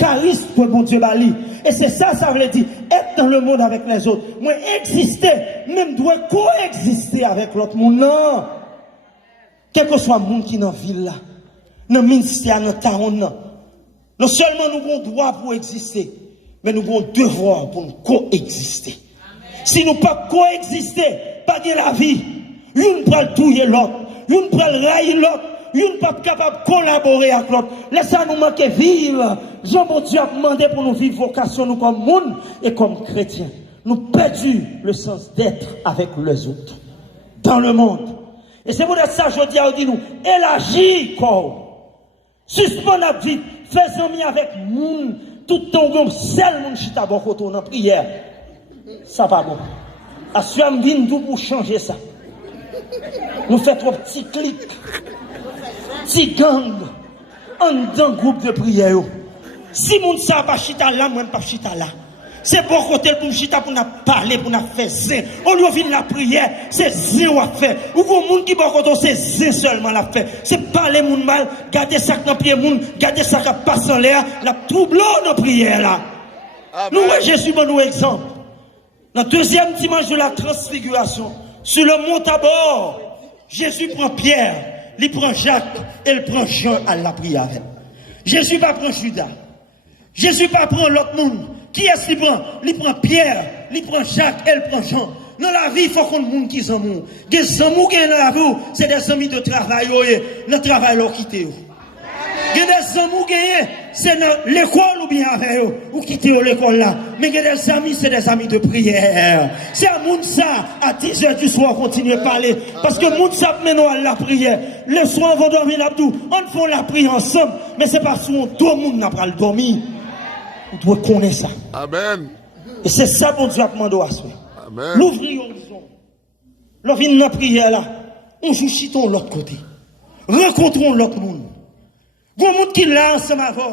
charisme que bon Dieu bali. Et c'est ça, ça veut dire être dans le monde avec les autres. Moi, exister, même doit coexister avec l'autre monde. Non. Quel que soit le monde qui est dans la ville là, dans le ministère, dans le taron, non seulement nous avons droit pour exister, mais nous avons devoir pour nous coexister. Si nous ne pas coexister, pas de la vie, une peut le touiller l'autre, une peut le railler l'autre, une pas capable de collaborer avec l'autre. Laissez nous manquer vivre. Jean bon Dieu a demandé pour nous vivre vocation nous comme monde et comme chrétiens. Nous perdu le sens d'être avec les autres dans le monde. Et c'est pour ça que je dis à nous, élargis corps. Suspends la vie, fais amis avec monde, tout le temps, seul monde qui t'a beaucoup en prière. Ça va bon. Assume vin tout pour changer ça. Nous faisons trop petits clics. Si gang, en dans groupe de prière, si moun sa pas chita là, moi pas chita là. C'est bon côté pour chita pour nous parler, pour nous faire zin. On lui vient la prière, c'est zin ou à faire. Ou pour moun qui bon côté c'est zin seulement la faire. C'est parler moun mal, garder ça dans pied moun, garder ça qui passe en l'air, la troubler dans prière là. Nous Jésus bon nous exemple. Dans deuxième dimanche de la transfiguration, sur le mont Tabor, Jésus prend Pierre. Il prend Jacques et il prend Jean à la prière. Jésus va prendre Judas. Jésus va prendre l'autre monde. Qui est-ce qu'il prend? Il prend Pierre, il prend Jacques et il prend Jean. Dans la vie, il faut qu'on ait des gens qui sont amours. Des amours qui sont dans la vie, c'est des amis de travail. Le travail, leur quitter. Il y a des amours qui c'est dans l'école ou bien avec eux, ou quitter l'école là. Mais il y a des amis, c'est des amis de prière. C'est à Mounsa, à 10h du soir, continuer à parler. Parce que Mounsa, maintenant, à la prière. Le soir, on va dormir là-dedans. On fait la prière ensemble. Mais c'est parce qu'on doit n'a pas le dormir. On doit connaître ça. Amen. Et c'est ça qu'on doit demander à soi. Amen. L'ouvrir l'horizon. L'ouvrir dans la prière là. On joue chitons l'autre côté. Rencontrons l'autre monde. Bon monde qui l'a ensemble avec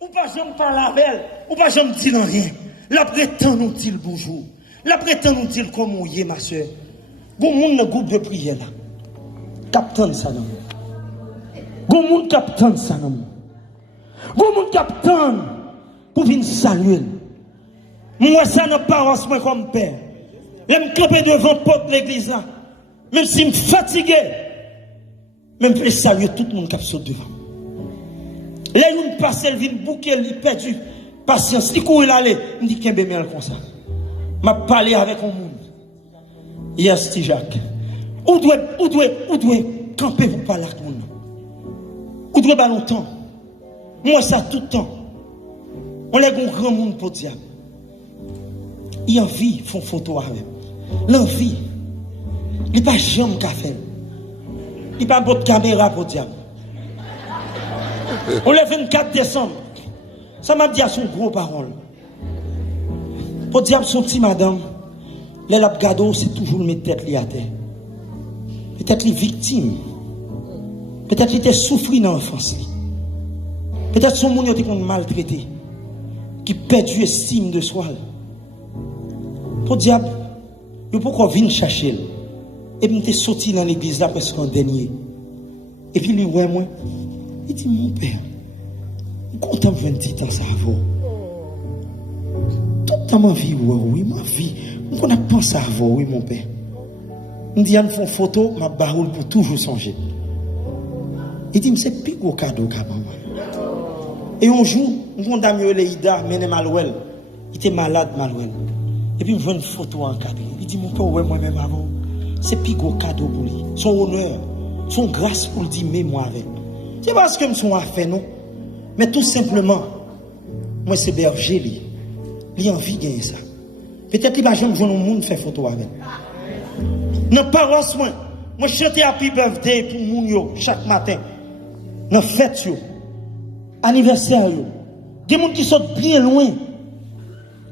ou pas jamais parler avec elle, ou pas jamais dire rien. La prétend nous dit le bonjour. La prétend nous dire comment y est ma soeur. Bon monde dans le groupe de prière là. Captain ça non. Bon monde captain ça non. Bon monde captain pour venir saluer. Moi ça n'a pas moi comme père. Je me camper devant la porte de l'église là. Même si je suis fatigué, même je saluer tout le monde qui saute devant. Là, il passe, il vient bouquer, il perdu. Patience, il court, il allait. Il me dit qu'il y a comme ça. Je parlé avec un monde. Yes, Jacques. Où doit camper pour parler avec monde? Où doit pas longtemps? Moi, ça tout le temps. On a un grand monde pour diable. Il a envie, font photo avec. L'envie. Il n'est pas jamais qu'à faire. Il n'est pas de caméra pour diable. On le 24 décembre. Ça m'a dit à son gros parole. Pour dire à son petit madame, les labgado, c'est toujours mettre tête à terre. Peut-être les victimes. Peut-être qu'il était souffri dans l'enfance. Peut-être son monde était maltraité. Qui perdu estime de soi. Pour dire, il faut qu'on vienne chercher. Et puis, il est sorti dans l'église là presque en dernier. Et puis, il dit, ouais, moi. Il dit, mon père, je suis content de 20 ans ça avant. Toute ma vie, oui, ma vie. Je connais pas ça avant, oui, mon père. Il dit, il me fait une photo, ma baroule pour toujours songer. Il dit, c'est plus gros cadeau qu'à maman. Et un jour, mon ami Leïda, mené Malouel. Il était malade, Malouel. Et puis, il me fait une photo encadrée. Il dit, mon père, ouais, moi-même avant. C'est plus gros cadeau pour lui. Son honneur, son grâce pour le dire, mais moi avec. C'est parce que je suis fait, non. Mais tout simplement, moi, c'est berger, il a envie de gagner ça. Peut-être qu'il va jamais jouer au monde faire photo avec. Dans paroisse, moi, chante Happy Birthday pour moun chaque matin. Dans fête, anniversaire, des gens qui sont bien loin,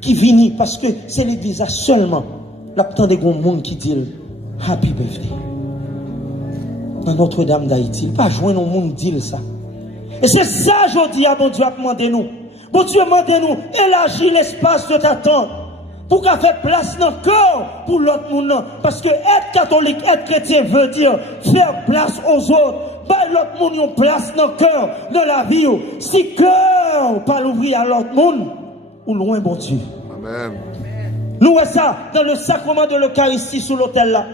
qui viennent parce que c'est l'église seulement. Là, tant de gens qui disent Happy Birthday. Dans Notre-Dame d'Haïti, pas joindre au monde dire ça. Et c'est ça, je dis à bon Dieu, demandez nous. Bon Dieu, demandez nous, élargis l'espace de ta tente. pour qu'à faire place dans le cœur pour l'autre monde. Parce que être catholique, être chrétien veut dire faire place aux autres. Bah, l'autre monde une place dans le cœur, dans la vie. Si cœur pas l'ouvrir à l'autre monde, ou loin bon Dieu. Amen. Nous voyons ça dans le sacrement de l'Eucharistie sous l'autel là.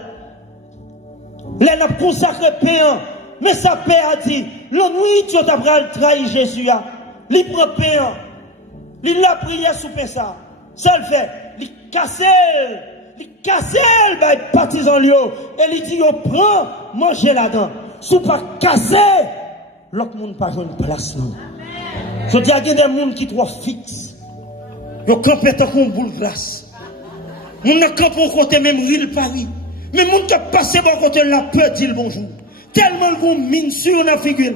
Là, on a consacré pain. Mais sa père a dit, l'ennui, tu as trahi Jésus. Il prend pain. Il l'a prié sous pain ça. Ça le fait. Il casse, bah, partisan lui. Et il dit, prends, mangez là-dedans. Si pas casser, l'autre monde pas jouer une place non. Je dis, il y a des gens qui sont fixes. Ils campent comme une boule de glace. Ils ne campent pas côté même rire Paris. Mais les gens qui passent par côté la peur dire bonjour. Tellement qu'on mine sur la figure.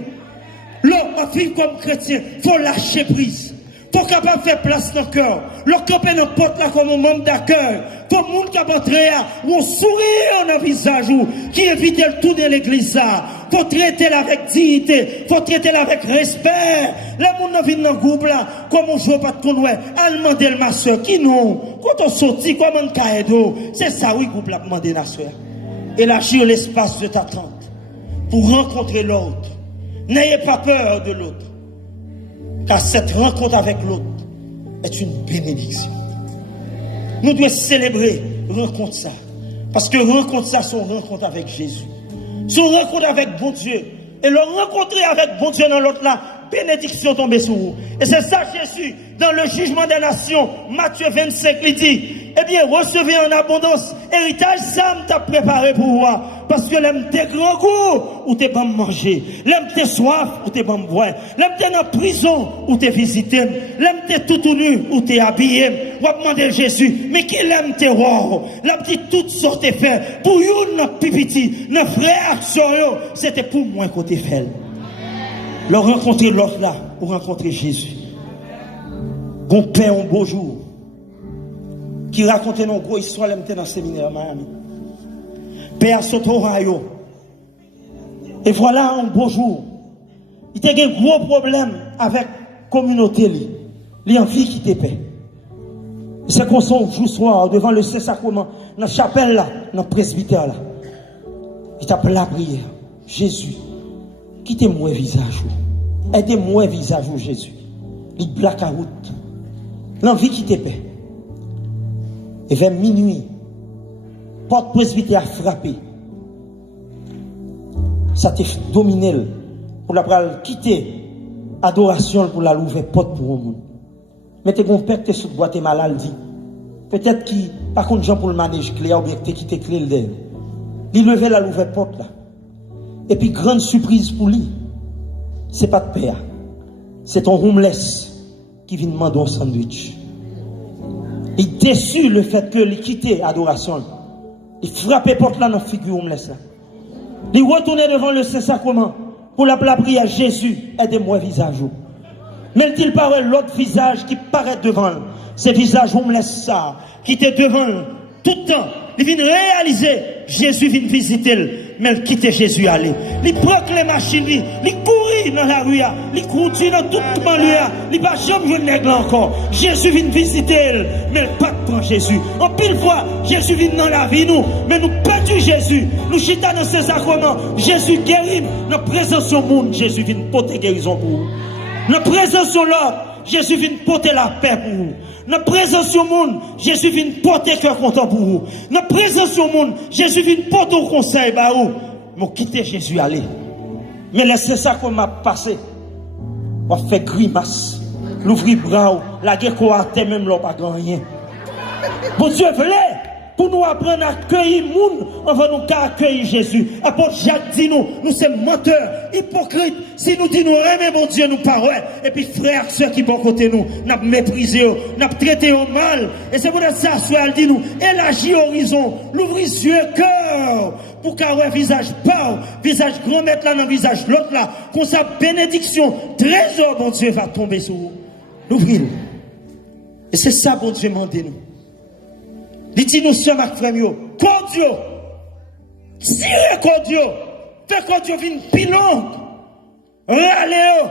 L'homme a fait comme chrétien, il faut lâcher prise. Faut capable faire place dans le cœur. Le camper dans porte là comme un membre d'accueil. Pour le monde qui a entré ou un sourire dans le visage qui évite le tout de l'église là. Faut traiter là avec dignité, faut traiter là avec respect. Les gens viennent dans le groupe là, comme on joue pas de connoisseur, elle demande ma soeur, qui non? Quand on sortit, comme un cadeau, c'est ça oui, groupe là, demander la soeur. Élargir l'espace de t'attente pour rencontrer l'autre. N'ayez pas peur de l'autre. Car cette rencontre avec l'autre est une bénédiction. Nous devons célébrer rencontre ça. Parce que rencontre ça, son rencontre avec Jésus. Son rencontre avec bon Dieu. Et le rencontrer avec bon Dieu dans l'autre là, bénédiction tombée sur vous. Et c'est ça Jésus, dans le jugement des nations, Matthieu 25, il dit, eh bien, recevez en abondance, héritage, ça t'a préparé pour vous. Parce que l'aime t'es grand goût, ou t'es bon manger. L'aime t'es soif, ou t'es bon boire. L'aime t'es en prison, ou t'es visité. L'aime t'es tout nu, ou t'es habillé. Ou demander Jésus, mais qui l'aime t'es roi? L'aime dit toutes sortes de faire. Pour you, notre pipiti, notre frère, c'était pour moi qu'on t'ait fait. Le rencontrer l'autre là, pour rencontrer Jésus. Bon père, un beau jour. Qui racontait nos gros histoires, l'aime dans le séminaire à Miami. Père Sotorayo. Et voilà un beau jour. Il y a un gros problème avec la communauté. Il a envie de quitter paix. C'est qu'on s'en joue soir devant le Saint-Sacrement, dans la chapelle là, dans le presbytère là. Il t'appelle la prière. Jésus, quittez-moi le visage. Aidez-moi le visage, Jésus. Il blaque à route. L'envie quitter paix. Et vers minuit, porte presbytère frappé. Ça t'a dominé pour la quitter adoration pour la l'ouvrir porte pour le monde. Mais t'es bon père, t'es sous boîte et malade dit. Peut-être qu'il par contre Jean pour le manège clé ou bien t'es quitté clé le d'elle. Il levait la l'ouvrir porte là. Et puis grande surprise pour lui. C'est pas de père. C'est ton homeless qui vient demander un sandwich. Il déçu le fait que il quittait adoration. Il frappait porte là dans la figure homeless là. Il retournait devant le Saint-Sacrement pour la prière Jésus, aidez-moi visage. Mais il paraît l'autre visage qui paraît devant. Ce visage homeless ça, qui était devant tout le temps. Il vient réaliser, Jésus vient visiter, mais il quitte Jésus aller. Il prend les machines, il courit dans la rue, il continue dans toute la banlieue, il va jamais venir nègre encore. Jésus vient visiter, mais il pas prendre Jésus. En pile fois, Jésus vient dans la vie nous, mais nous perdons Jésus. Nous chita dans ses sacrements, Jésus guérit. Dans présence au monde, Jésus vient porter guérison pour vous. Dans présence sur l'autre, Jésus vient porter la paix pour vous. Dans présence au monde, Jésus vient porter cœur content pour vous. Dans présence au monde, Jésus vient porter au conseil bah vous. Mais quitter Jésus aller. Mais laissez ça qu'on m'a passé. On fait grimace. L'ouvrir bras, la guerre qu'on a même là pas rien. Bon Dieu voulait pour nous apprendre à accueillir le monde, on va nous accueillir Jésus. Apôtre Jacques dit nous sommes menteurs, hypocrites. Si nous disons aimer mon Dieu, nous parlons. Et puis frères, ceux qui sont côté nous, nous avons méprisé, nous avons traité au mal. Et c'est pour ça que elle dit nous, élargis l'horizon, l'ouvrir yeux, cœur, pour qu'un visage parle, visage grand mettre là dans le visage l'autre là, qu'on sa bénédiction, trésor, mon Dieu, va tomber sur vous. L'ouvrir. Et c'est ça, bon Dieu, demandez nous. Il dit nous sommes avec frère, cordiaux, tirez cordiaux, fait cordiaux viennent pilon, râlez.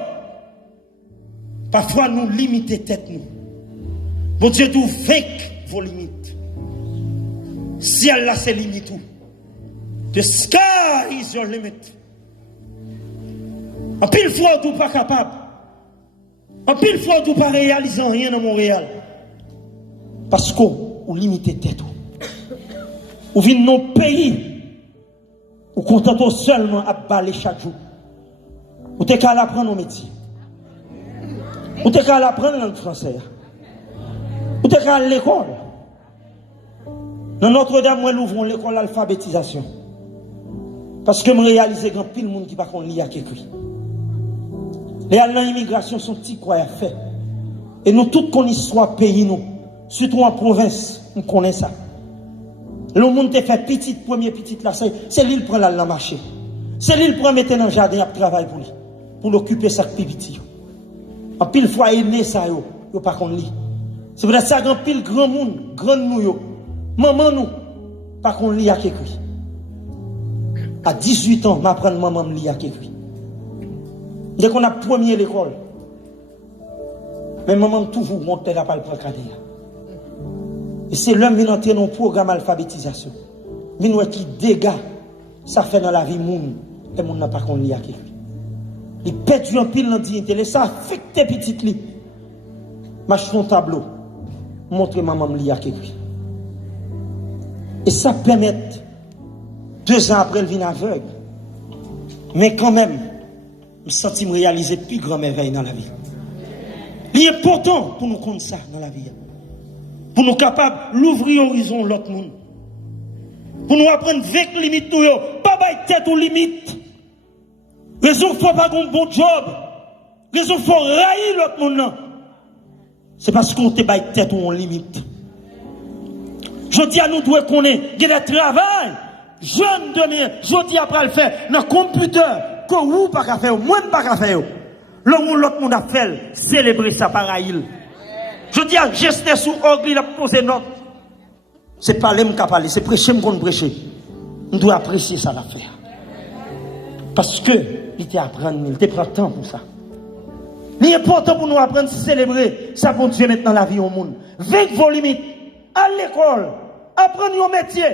Parfois nous limitons tête nous. Bon Dieu, nous vainc vos limites. ciel là c'est limite tout. The sky is your limit. En pile fois tout pas capable. En pile fois tout pas réaliser rien dans Montréal. Parce qu'on limite tête. Ou vient nos pays. Ou content seulement à baler chaque jour. Ou t'es qu'à apprendre nos métiers. Ou t'es qu'à apprendre la langue française. Ou t'es qu'à l'école. Dans Notre-Dame, nous ouvrons l'école d'alphabétisation. Parce que je réalise qu'il y a pile de monde qui ne peut pas lire et écrire. Les immigration sont petits quoi à faire. Et nous tous connaissons soit pays nous, surtout en province, nous connaissons ça. Le monde te fait premier petit là, c'est lui qui prend la marché. C'est lui qui prend mettre dans le jardin et travailler pour lui. Pour l'occuper ça petit. En pile fois aîné ça yo pas qu'on lit. C'est pour ça qu'en pile grand monde, grand nous yo, maman nous pas qu'on lit à écrire. À 18 ans, m'apprendre maman me lire à écrire. Dès qu'on a premier l'école, mais maman toujours monter la pas le cadet. Et c'est l'homme qui entre dans un programme d'alphabétisation. Mais nous qui dégâts ça fait dans la vie moun et moun n'a pas qu'on lit à écrire. Il pète un pile dans dignité, ça affecte tes petites li. Marche ton tableau, montre maman me lire à écrire. Et ça permet 2 ans après, elle vient aveugle. Mais quand même, je sens me réaliser plus grand merveille dans la vie. Il est important pour nous comprendre ça dans la vie. Pour nous capables d'ouvrir l'horizon de l'autre monde. Pour nous apprendre avec les limites, pas de tête aux limites. Raison faut pas un bon job. Raison faut railler l'autre monde. C'est parce qu'on te bat tête ou on limite. Je dis à nous doit qu'on ait des travail. Jeune demain, je dis après le faire dans le computer, que vous pas qu'à faire, moi pas qu'à faire. L'autre monde a fait, célébrer ça par aïe. Je dis à gester sous orgue, il a posé note. C'est pas l'homme qui a parlé, c'est prêcher qu'on prêcher. On doit apprécier ça l'affaire. Parce que, il t'apprend, il te prend temps pour ça. Il est important pour nous apprendre à célébrer ça pour Dieu maintenant la vie au monde. Avec vos limites, à l'école, apprendre un métier.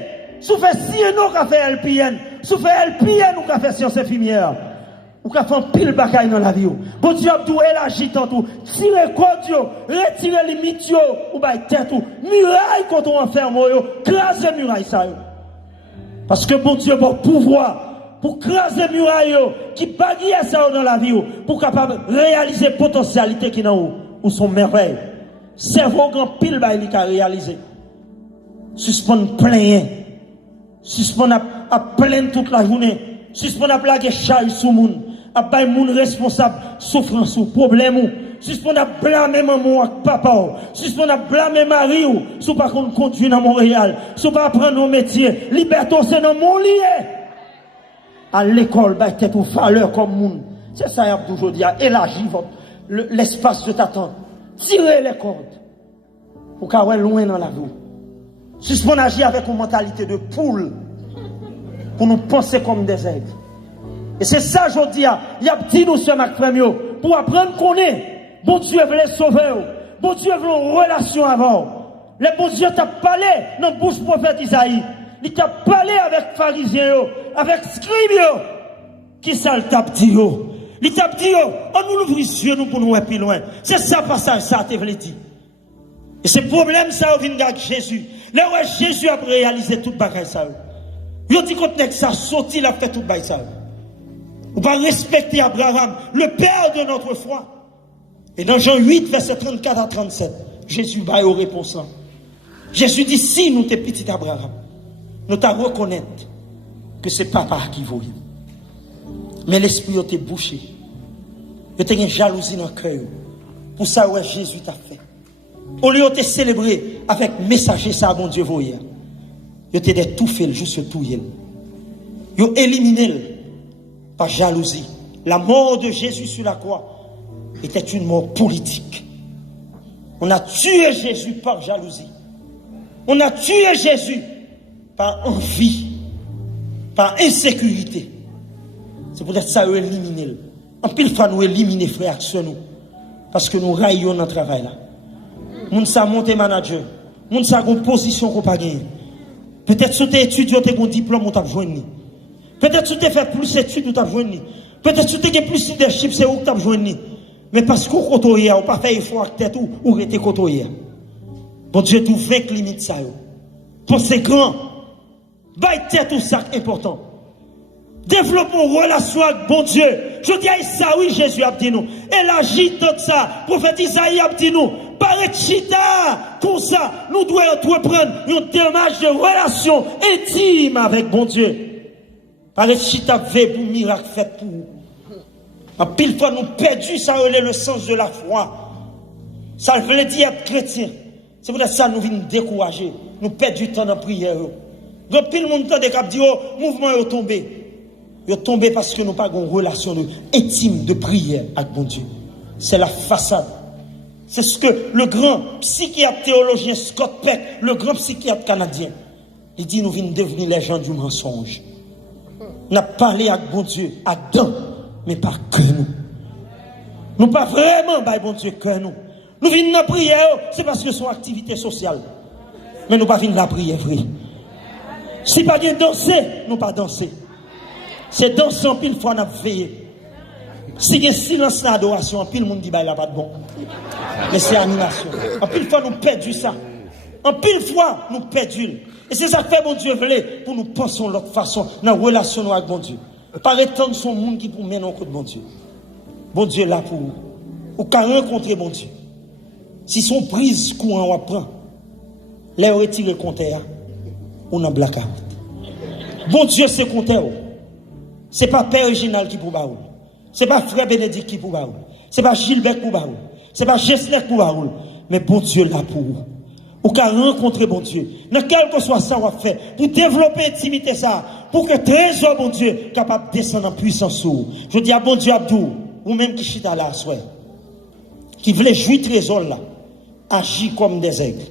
Si vous faites CNO, vous fait LPN. Si vous faites LPN, vous fait sciences infirmières. Vous fait un pile bagaille dans la vie. Bon Dieu, vous élargit tout. Tirez code, retirez les limites, ou bah tête, muraille quand on enferme, crasez muraille ça. Parce que bon Dieu, bon pouvoir. Pour craser muraille qui baguille ça dans la vie pour capable réaliser potentialité qui dans ou son merveille cerveau grand pile ba il a réaliser suspend plein suspend à plein toute la journée suspend à blaguer chai sous moun à bay moun responsable souffrance ou problème suspend à blâmer maman ak papa suspend à blâmer mari ou sous pas qu'on conduit dans Montréal sous pas apprendre nos métiers liberté c'est dans mon lié à l'école, bah, t'es une valeur comme monde. C'est ça, il y a toujours dit, élargir l'espace de t'attendre. Tirez les cordes. Pour qu'on soit loin dans la vie. Suspend agir avec une mentalité de poule. Pour nous penser comme des aigles. Et c'est ça, je dis, il y a petit nous, ce Mac Premio, pour apprendre qu'on est. Bon Dieu veut les sauver. Bon Dieu veut une relation avant. Le bon Dieu t'a parlé dans la bouche prophète Isaïe. Il t'a parlé avec pharisiens, avec scribes, qui ça le t'a dit, il t'a dit, on nous ouvre les yeux pour nous aller plus loin. C'est ça passage, ça te veut dire. Et ce problème, ça, vient avec Jésus. Là où Jésus a réalisé toute bagaille ça. Il dit qu'on est ça sorti, il a fait toute bagaille ça. On va respecter Abraham, le père de notre foi. Et dans Jean 8, verset 34 à 37, Jésus va aux réponses. Jésus dit, si nous t'es petit Abraham, nous t'as reconnaître que c'est papa qui voit. Mais l'esprit était bouché. Il y a une jalousie dans le cœur. Pour ça, ouais, Jésus t'a fait. Au lieu de célébrer avec messager, ça, bon Dieu, voyait. Il était d'étouffer juste tout. Il a éliminé par jalousie. La mort de Jésus sur la croix était une mort politique. On a tué Jésus par jalousie. On a tué Jésus par envie, par insécurité. C'est peut-être ça nous éliminer. En pile fois nous éliminer frères sur nous. Parce que nous raillons dans le travail là. Nous sommes montés manager. Nous sommes en position qu'on pas gagner. Peut-être si tu étudié, tu as un diplôme, tu as besoin. Peut-être si tu as fait plus d'études, tu as besoin. Peut-être si tu as plus de leadership, c'est où tu as besoin. Mais parce qu'on côtoie, on pas fait effort avec tête ou rester côtoyer. Bon Dieu, tout fait limite ça. Pensez grand. Baille tête tout ça important. Développons une relation avec bon Dieu. Je dis à ça, oui, Jésus a dit nous. Élargis tout ça. Prophète Isaïe a dit nous. Paraît chita, tout ça, nous devons entreprendre une démarche de relation intime avec bon Dieu. Paraît chita, veille pour miracle fait pour vous. En pile fois, nous perdons ça, le sens de la foi. Ça veut dire être chrétien. C'est pour ça que nous venons décourager. Nous perdons du temps dans la prière. Donc, pile monde qui dit, oh, mouvement est tombé. Il est tombé parce que nous n'avons pas une relation intime de prière avec mon Dieu. C'est la façade. C'est ce que le grand psychiatre théologien Scott Peck, le grand psychiatre canadien, il dit, nous venons devenir les gens du mensonge. Nous avons parlé avec bon Dieu, à dedans, mais pas que nous. Nous pas vraiment, bon Dieu, que nous. Nous venons la prière, c'est parce que c'est une activité sociale. Mais nous pas venons la prière vrai. Si pas bien danser, nous pas danser. C'est dansant, pile fois, nous avons veillé. Si il y a silence dans l'adoration, pile le monde dit, bah, il n'a pas de bon. Mais c'est animation. En pile fois, nous perdons ça. En pile fois, nous perdons. Et c'est ça que fait mon Dieu voulait pour nous penser de l'autre façon dans la relation avec mon Dieu. Par étant son monde qui pour mener en compte mon Dieu. Bon Dieu là pour vous. Ou qu'à rencontrer mon Dieu. Si son prise courant on apprend, les retirer compteur, on en blackout. Bon Dieu c'est compteur. C'est pas Père Réginal qui pour baoul. C'est pas Frère Bénédicte qui pour baoul. C'est pas Gilbert pour baoul. C'est pas Gessler pour baoul. Mais bon Dieu là pour vous. Ou qu'à rencontrer bon Dieu. Dans quel que soit ça on va faire. Pour développer intimité ça. Pour que trésor bon Dieu capable de descendre en puissance sur vous. Je dis à bon Dieu Abdou. Ou même qui chita là, soit. Qui voulait jouir trésor là. Agir comme des aigles.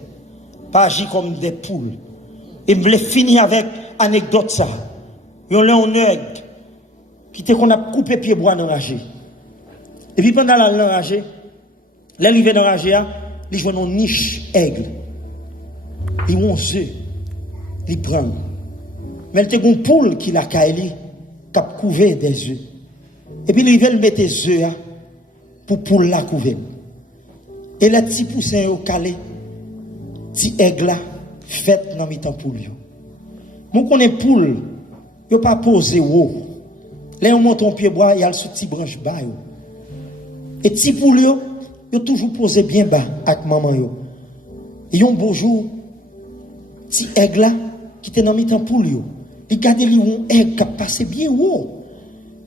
Pas agir comme des poules. Et me voulait finir avec anecdote ça. Yon l'a un aigle. Qui te qu'on a coupé pied bois dans l'enragé. Et puis pendant l'enragé, l'arrivée dans l'enragé, il joue une niche aigle. Il a un œuf. Il prend. Mais il y a une poule qui l'a caillé, qui a couvert des œufs. Et puis il veut mettre des œufs pour poule la couvrir. Et les petits poussins au calé, petit aigle là, fait dans mi-temps poule. Mon connaît poule, il pas posé haut. Là on monte en pied bois, il y a le petit branche bas. Et petit poule yo toujours posé bien bas avec maman yo. Et un beau jour, petit aigle là qui était dans mi-temps poule yo, il garde lui un aigle qui a passé bien haut.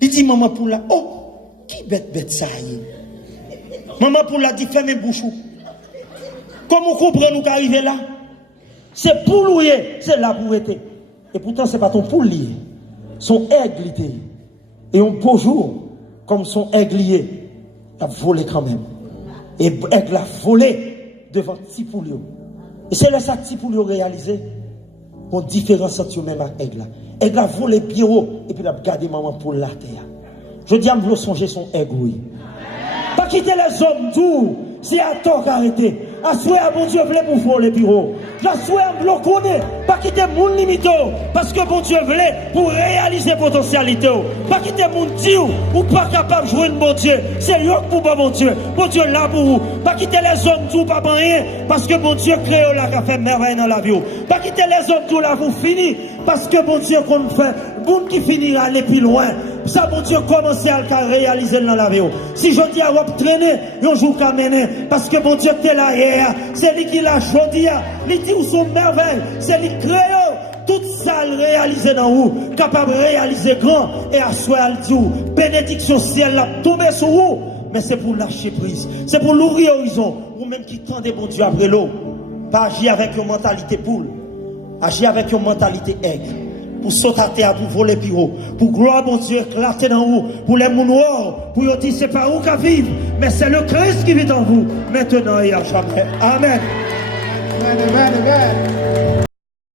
Il dit maman poule là, oh, qui bête ça y est. Maman poule là dit fermez bouche. Comment vous comprenez nous qu'arriver là? C'est poule c'est là pour être. Et pourtant c'est pas ton poule lié. Son aigle lié. Et un beau jour, comme son aigle lié, il a volé quand même. Et l'aigle a volé devant petit poule. Et c'est là ça petit poule réalisé. On différence entre même avec l'aigle. L'aigle a volé bien haut et puis il a gardé maman pour la terre. Je dis à me songer son aigle, oui. Pas quitter les hommes tout, c'est à tort qu'arrêter. À souhait à bon Dieu voulait pour voler plus haut. La souhait à me le connaître, pas quitter mon limite, parce que bon Dieu voulait pour réaliser potentialité. Pas quitter mon Dieu, ou pas capable de jouer bon Dieu. C'est lui pour bon Dieu. Bon Dieu là pour vous. Pas quitter les hommes tout, pas rien, parce que bon Dieu crée là qui a fait merveille dans la vie. Pas quitter les hommes tout là pour finir, parce que bon Dieu qu'on fait, bon qui finira aller plus loin. Ça, bon Dieu, commencer à le réaliser dans la vie. Si je dis à vous traîner, un jour qu'à mener, parce que bon Dieu t'es là hier, c'est lui qui l'a choisi, il dit où sont merveilles, c'est lui qui crée, tout ça le réaliser dans vous, capable de réaliser grand, et à soi, elle dit, bénédiction ciel l'a tombé sur vous, mais c'est pour lâcher prise, c'est pour l'ouvrir horizon, ou même qui tendez bon Dieu après l'eau, pas agir avec une mentalité poule, agir avec une mentalité aigle. Pour sauter à terre, pour voler plus haut, pour gloire mon Dieu éclater dans vous, pour les mouns noirs, pour dire c'est pas vous qui vivent, mais c'est le Christ qui vit en vous, maintenant et à jamais. Amen. Amen, amen, amen.